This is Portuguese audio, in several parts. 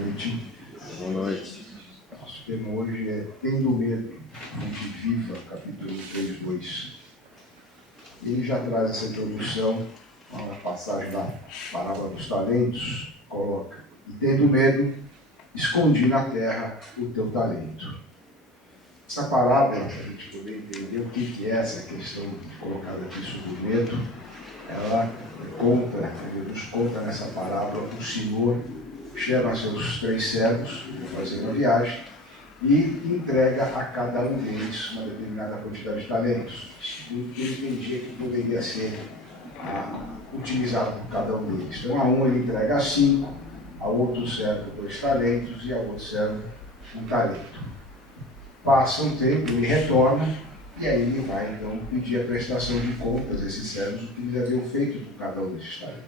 noite. Boa noite. Nosso tema hoje é Tendo Medo, Fonte Viva, capítulo 3:2. Ele já traz essa introdução, uma passagem da parábola dos talentos, coloca: e tendo medo, escondi na terra o teu talento. Essa parábola, para a gente poder entender o que é essa questão colocada aqui sobre o medo, ela nos conta nessa parábola o Senhor chama seus 3 servos para fazer uma viagem e entrega a cada um deles uma determinada quantidade de talentos, segundo que ele entendia que poderia ser utilizado por cada um deles. Então, a um ele entrega 5, a outro servo 2 talentos e a outro servo 1 talento. Passa um tempo, ele retorna e aí ele vai então pedir a prestação de contas a esses servos, o que eles haviam feito por cada um desses talentos.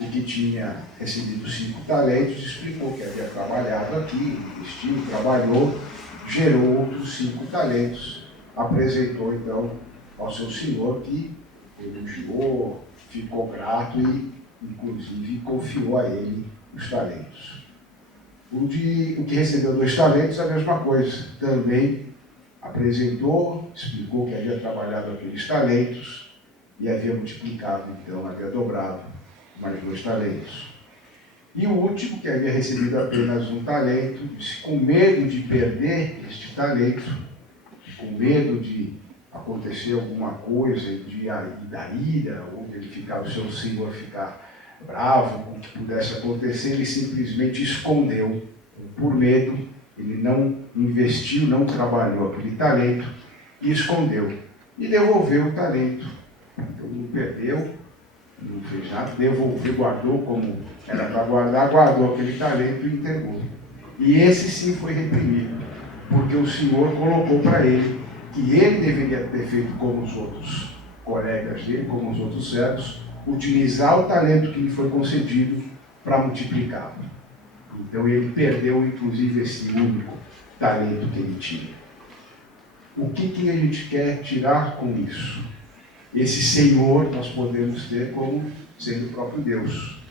O que tinha recebido 5 talentos explicou que havia trabalhado aqui, investiu, trabalhou, gerou outros 5 talentos, apresentou então ao seu senhor, que elogiou, ficou grato e inclusive confiou a ele os talentos. O que recebeu 2 talentos, a mesma coisa, também apresentou, explicou que havia trabalhado aqueles talentos e havia multiplicado, então havia dobrado mais 2 talentos. E o último, que havia recebido apenas 1 talento, disse, com medo de perder este talento, com medo de acontecer alguma coisa, da ira, ou de o seu senhor ficar bravo com o que pudesse acontecer, ele simplesmente escondeu. Por medo, ele não investiu, não trabalhou aquele talento e escondeu. E devolveu o talento. Então não perdeu, não fez nada, devolveu, guardou como era para guardar, guardou aquele talento e entregou. E esse sim foi reprimido, porque o Senhor colocou para ele que ele deveria ter feito como os outros colegas dele, como os outros servos, utilizar o talento que lhe foi concedido para multiplicá-lo. Então ele perdeu inclusive esse único talento que ele tinha. O que a gente quer tirar com isso? Esse Senhor nós podemos ter como sendo o próprio Deus,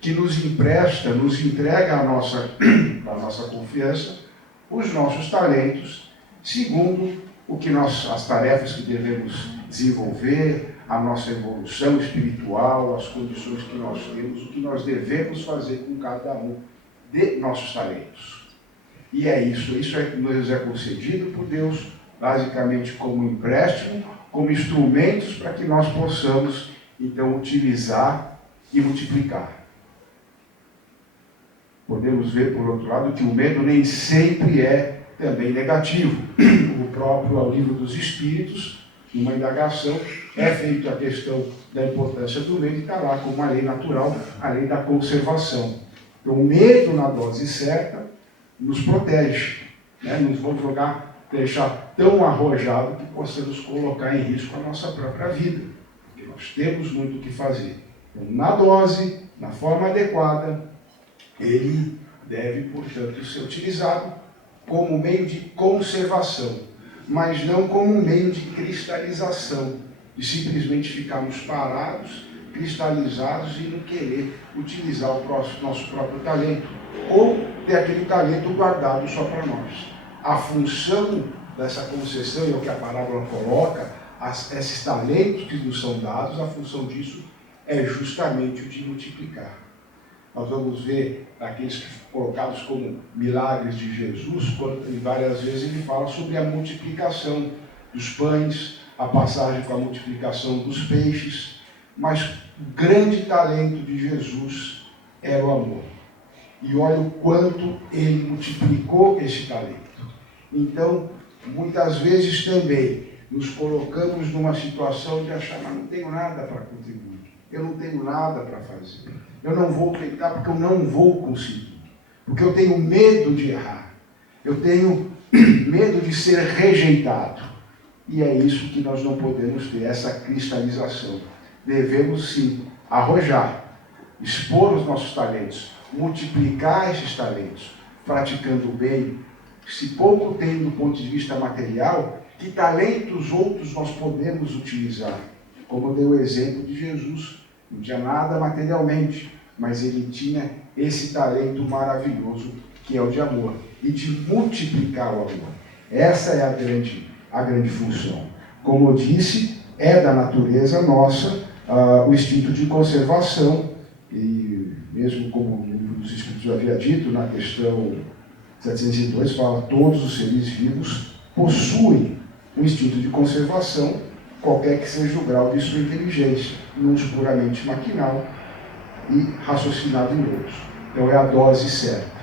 que nos empresta, nos entrega a nossa confiança, os nossos talentos, segundo as tarefas que devemos desenvolver, a nossa evolução espiritual, as condições que nós temos, o que nós devemos fazer com cada um de nossos talentos. E é isso nos é concedido por Deus, basicamente como empréstimo, como instrumentos para que nós possamos, então, utilizar e multiplicar. Podemos ver, por outro lado, que o medo nem sempre é também negativo. O próprio livro dos Espíritos, numa indagação, é feita a questão da importância do medo e está lá como uma lei natural, a lei da conservação. Então, o medo na dose certa nos protege, né? Nos vão deixar tão arrojado que possamos colocar em risco a nossa própria vida, porque nós temos muito o que fazer. Então, na dose, na forma adequada, ele deve, portanto, ser utilizado como meio de conservação, mas não como um meio de cristalização, de simplesmente ficarmos parados, cristalizados e não querer utilizar o nosso próprio talento, ou ter aquele talento guardado só para nós. A função dessa concessão, e é o que a parábola coloca, esses talentos que nos são dados, a função disso é justamente o de multiplicar. Nós vamos ver aqueles que foram colocados como milagres de Jesus, quando várias vezes ele fala sobre a multiplicação dos pães, a passagem com a multiplicação dos peixes, mas o grande talento de Jesus era o amor. E olha o quanto ele multiplicou esse talento. Então, muitas vezes também nos colocamos numa situação de achar, mas não tenho nada para contribuir, eu não tenho nada para fazer, eu não vou tentar porque eu não vou conseguir, porque eu tenho medo de errar, eu tenho medo de ser rejeitado. E é isso que nós não podemos ter, essa cristalização. Devemos sim arrojar, expor os nossos talentos, multiplicar esses talentos, praticando o bem. Se pouco tem do ponto de vista material, que talentos outros nós podemos utilizar? Como deu o exemplo de Jesus, não tinha nada materialmente, mas ele tinha esse talento maravilhoso que é o de amor e de multiplicar o amor. Essa é a grande função. Como eu disse, é da natureza nossa o instinto de conservação, e mesmo como o livro dos Espíritos havia dito, na questão 702, fala que todos os seres vivos possuem um instinto de conservação, qualquer que seja o grau de sua inteligência, uns puramente maquinal e raciocinado em outros. Então é a dose certa.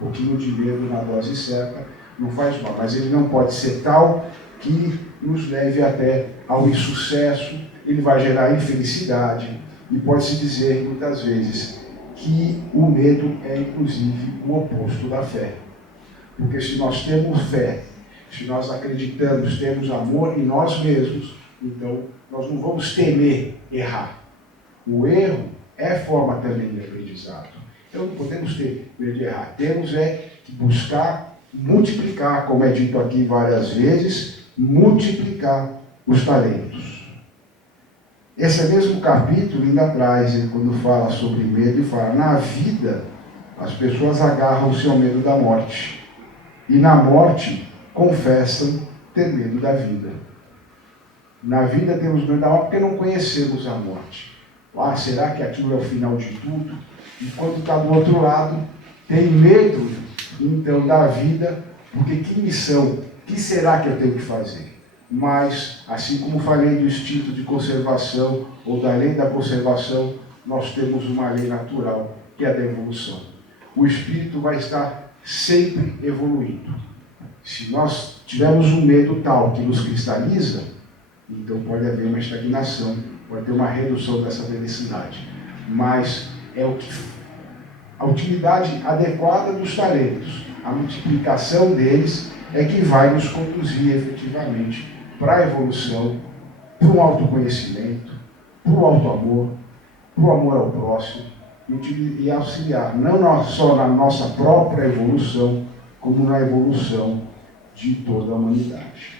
Um pouquinho de medo na dose certa não faz mal, mas ele não pode ser tal que nos leve até ao insucesso, ele vai gerar infelicidade, e pode-se dizer muitas vezes que o medo é inclusive o oposto da fé. Porque se nós temos fé, se nós acreditamos, temos amor em nós mesmos, então nós não vamos temer errar. O erro é forma também de aprendizado. Então não podemos ter medo de errar. Temos que buscar multiplicar, como é dito aqui várias vezes, multiplicar os talentos. Esse mesmo capítulo ainda traz, quando fala sobre medo, ele fala, na vida as pessoas agarram-se ao medo da morte. E na morte confessam ter medo da vida. Na vida temos medo da morte porque não conhecemos a morte. Será que aquilo é o final de tudo? Enquanto está do outro lado, tem medo, então, da vida, porque que missão, que será que eu tenho que fazer? Mas, assim como falei do instinto de conservação, ou da lei da conservação, nós temos uma lei natural, que é a da evolução. O espírito vai estar sempre evoluindo. Se nós tivermos um medo tal que nos cristaliza, então pode haver uma estagnação, pode ter uma redução dessa felicidade. Mas é a utilidade adequada dos talentos, a multiplicação deles é que vai nos conduzir efetivamente para a evolução, para o autoconhecimento, para o autoamor, para o amor ao próximo e auxiliar, não só na nossa própria evolução, como na evolução de toda a humanidade.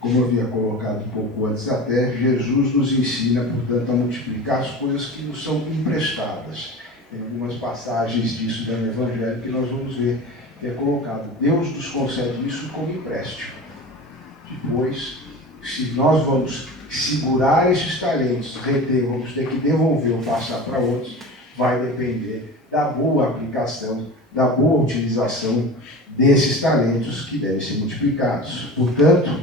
Como eu havia colocado um pouco antes até, Jesus nos ensina, portanto, a multiplicar as coisas que nos são emprestadas. Tem algumas passagens disso no Evangelho que nós vamos ver que é colocado. Deus nos concede isso como empréstimo. Depois, se nós vamos segurar esses talentos, reter, vamos ter que devolver ou passar para outros, vai depender da boa aplicação, da boa utilização desses talentos que devem ser multiplicados. Portanto,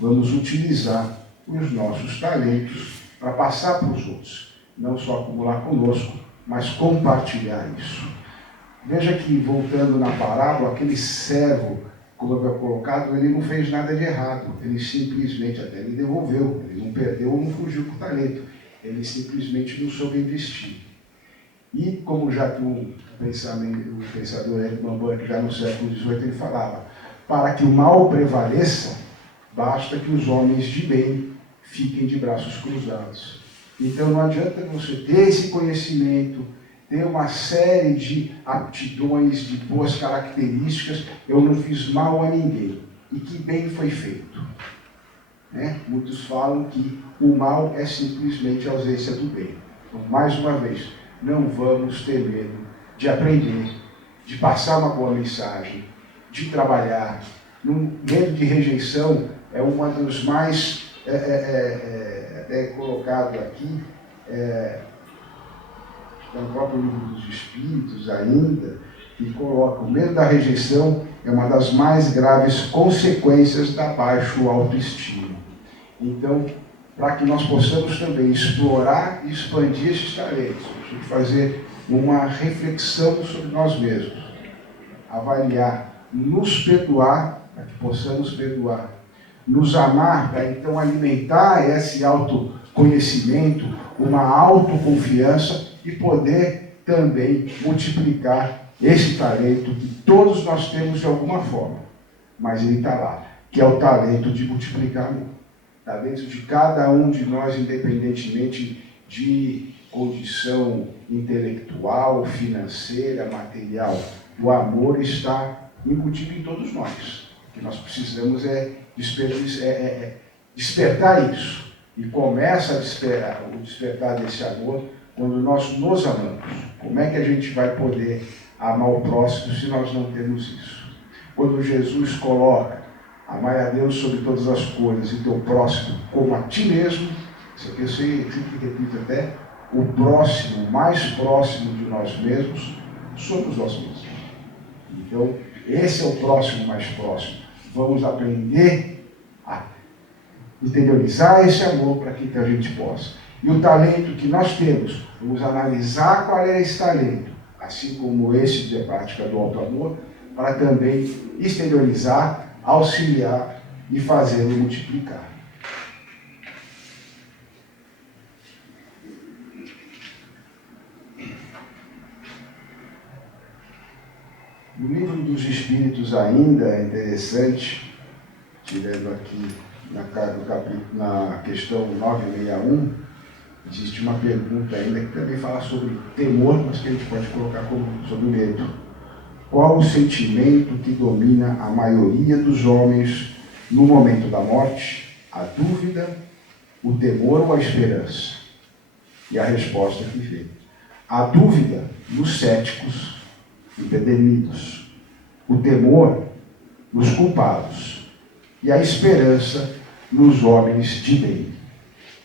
vamos utilizar os nossos talentos para passar para os outros. Não só acumular conosco, mas compartilhar isso. Veja que, voltando na parábola, aquele servo, como eu havia colocado, ele não fez nada de errado. Ele simplesmente, até ele devolveu, ele não perdeu ou não fugiu com o talento. Ele simplesmente não soube investir. E, como já que o pensador Edmund Burke, já no século XVIII, ele falava, para que o mal prevaleça, basta que os homens de bem fiquem de braços cruzados. Então não adianta você ter esse conhecimento, ter uma série de aptidões, de boas características, eu não fiz mal a ninguém. E que bem foi feito. Muitos falam que o mal é simplesmente a ausência do bem. Então, mais uma vez, não vamos ter medo de aprender, de passar uma boa mensagem, de trabalhar. Medo de rejeição é uma dos mais, até colocado aqui, no próprio livro dos Espíritos ainda, que coloca o medo da rejeição é uma das mais graves consequências da baixa autoestima. Então, para que nós possamos também explorar e expandir esses talentos, temos que fazer uma reflexão sobre nós mesmos, avaliar, nos perdoar, para que possamos perdoar, nos amar, para então alimentar esse autoconhecimento, uma autoconfiança e poder também multiplicar esse talento que todos nós temos de alguma forma, mas ele está lá, que é o talento de multiplicar amor. Está dentro de cada um de nós, independentemente de condição intelectual, financeira, material. O amor está embutido em todos nós. O que nós precisamos é despertar isso. E começa o despertar desse amor quando nós nos amamos. Como é que a gente vai poder amar o próximo se nós não temos isso? Quando Jesus coloca amai a Deus sobre todas as coisas e teu próximo como a ti mesmo, isso aqui eu sempre repito até, o próximo, o mais próximo de nós mesmos, somos nós mesmos. Então, esse é o próximo mais próximo. Vamos aprender a interiorizar esse amor para que a gente possa. E o talento que nós temos, vamos analisar qual é esse talento, assim como esse de prática do alto amor, para também exteriorizar, auxiliar e fazê-lo multiplicar. No livro dos Espíritos ainda é interessante, tirando aqui na questão 961, existe uma pergunta ainda que também fala sobre temor, mas que a gente pode colocar como sobre medo. Qual o sentimento que domina a maioria dos homens no momento da morte? A dúvida, o temor ou a esperança? E a resposta que vem. A dúvida nos céticos empedernidos, o temor nos culpados e a esperança nos homens de bem.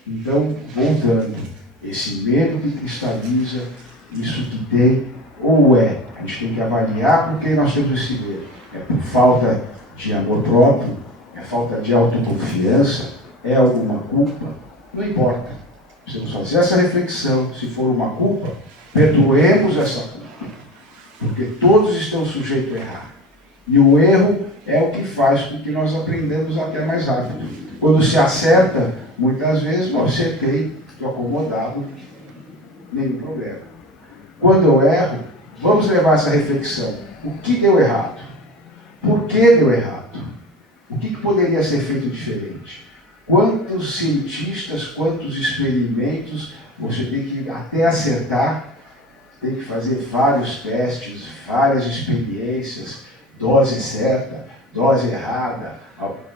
Então, voltando, esse medo que cristaliza, isso que tem, ou é, a gente tem que avaliar por que nós temos esse medo. É por falta de amor próprio, é falta de autoconfiança, é alguma culpa? Não importa. Precisamos fazer essa reflexão. Se for uma culpa, perdoemos essa culpa. Porque todos estão sujeitos a errar. E o erro é o que faz com que nós aprendamos até mais rápido. Quando se acerta, muitas vezes, eu acertei, estou acomodado, nenhum problema. Quando eu erro, vamos levar essa reflexão. O que deu errado? Por que deu errado? O que poderia ser feito diferente? Quantos cientistas, quantos experimentos você tem que até acertar, tem que fazer vários testes, várias experiências, dose certa, dose errada,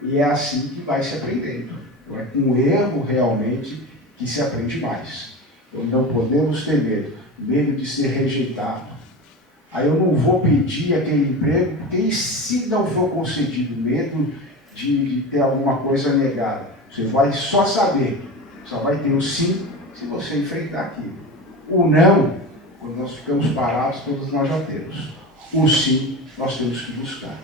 e é assim que vai se aprendendo. Então é com o erro realmente que se aprende mais. Então não podemos ter medo de ser rejeitado. Aí eu não vou pedir aquele emprego, porque e se não for concedido? Medo de ter alguma coisa negada. Você vai só saber, só vai ter o sim se você enfrentar aquilo. O não, quando nós ficamos parados, todos nós já temos. O sim, nós temos que buscar.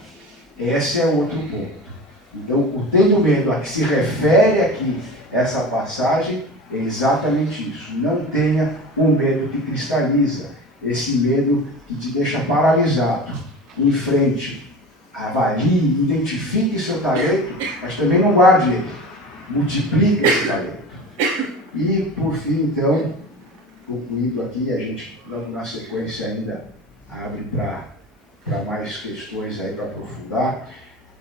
Esse é outro ponto. Então, o tendo medo a que se refere aqui essa passagem é exatamente isso. Não tenha um medo que cristaliza, esse medo que te deixa paralisado. Enfrente, avalie, identifique seu talento, mas também não guarde ele. Multiplique esse talento. E, por fim, então, concluindo aqui, a gente, na sequência, ainda abre para mais questões aí para aprofundar.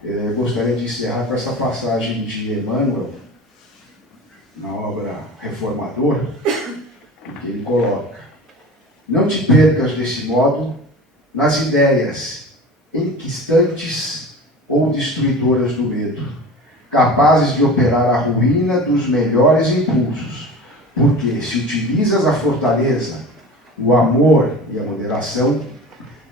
Eu gostaria de encerrar com essa passagem de Emmanuel, na obra Reformador, que ele coloca: não te percas desse modo nas ideias enquistantes ou destruidoras do medo, capazes de operar a ruína dos melhores impulsos, porque se utilizas a fortaleza, o amor e a moderação,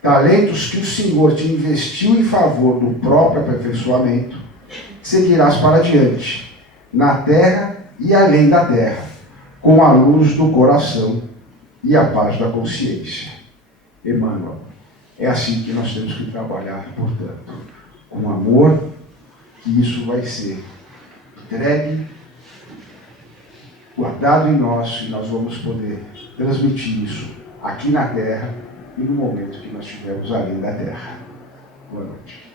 talentos que o Senhor te investiu em favor do próprio aperfeiçoamento, seguirás para diante, na terra e além da terra, com a luz do coração e a paz da consciência. Emmanuel, é assim que nós temos que trabalhar, portanto, com amor, que isso vai ser entregue, guardado em nós, e nós vamos poder transmitir isso aqui na terra e no momento que nós estivermos além da terra. Boa noite.